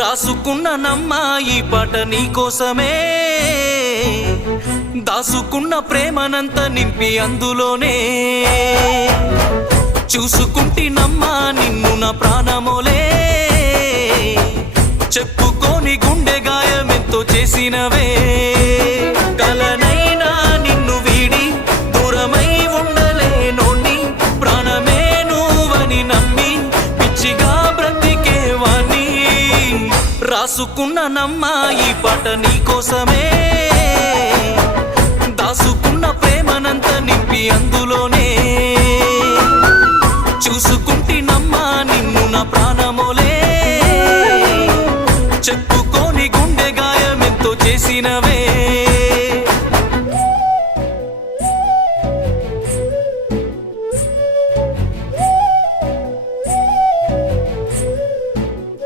రాసుకున్న నమ్మా ఈ పాట నీకోసమే, దాసుకున్న ప్రేమనంత నింపి అందులోనే, చూసుకుంటినమ్మా నిన్ను నా ప్రాణమోలే, చెప్పుకోని గుండె గాయమెంతో చేసినవే, కలనైనా నిన్ను వీడి దూరమై ఉండలేనోణ్ణి, ప్రాణమే నువ్వని నమ్మి పిచ్చిగా బ్రతికేవాణ్ణి. రాసుకున్న నమ్మా ఈ పాట నీకోసమే, దాసుకున్న ప్రేమనంత నింపి అందులోనే, చూసుకుంటినమ్మా నిన్ను నా ప్రాణమోలే, చెప్పుకోని గుండె గాయమెంతో చేసినవే.